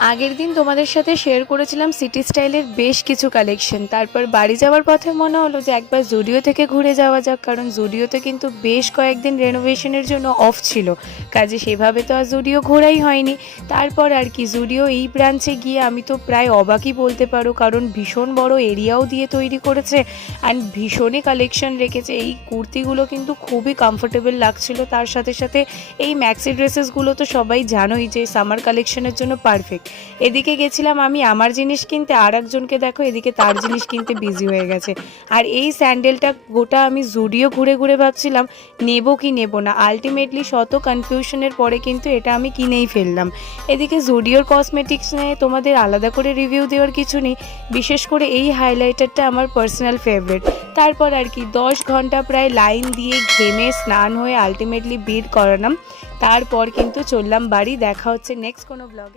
আগের দিন তোমাদের সাথে শেয়ার করেছিলাম সিটি স্টাইলের বেশ কিছু কালেকশন। তারপর বাড়ি যাওয়ার পথে মনে হলো যে একবার জুডিও থেকে ঘুরে যাওয়া যাক, কারণ জুডিওতে কিন্তু বেশ কয়েকদিন রেনোভেশনের জন্য অফ ছিল, কাজে সেভাবে তো আর জুডিও ঘোরাই হয়নি। তারপর আর কি জুডিও এই ব্রাঞ্চে গিয়ে আমি তো প্রায় অবাকই বলতে পারো, কারণ ভীষণ বড় এরিয়াও দিয়ে তৈরি করেছে অ্যান্ড ভীষণই কালেকশন রেখেছে। এই কুর্তিগুলো কিন্তু খুবই কমফোর্টেবল লাগছিল, তার সাথে সাথে এই ম্যাক্সি ড্রেসেসগুলো তো সবাই জানোই যে সামার কালেকশনের জন্য পারফেক্ট। এদিকে গেছিলাম আমি আমার জিনিস কিনতে, আর একজনকে দেখো এদিকে তার জিনিস কিনতে বিজি হয়ে গেছে। আর এই স্যান্ডেলটা গোটা আমি জুডিও ঘুরে ঘুরে ভাবছিলাম নেব কি নেব না, আলটিমেটলি শত কনফিউশনের পরে কিন্তু এটা আমি কিনেই ফেললাম। এদিকে জুডিওর কসমেটিক্স নিয়ে তোমাদের আলাদা করে রিভিউ দেওয়ার কিছু নেই, বিশেষ করে এই হাইলাইটারটা আমার পার্সোনাল ফেভারিট। তারপর আর কি 10 ঘন্টা প্রায় লাইন দিয়ে ঘেমে স্নান হয়ে আলটিমেটলি বিল করালাম। তারপর কিন্তু চললাম বাড়ি। দেখা হচ্ছে নেক্সট কোনো ব্লগে।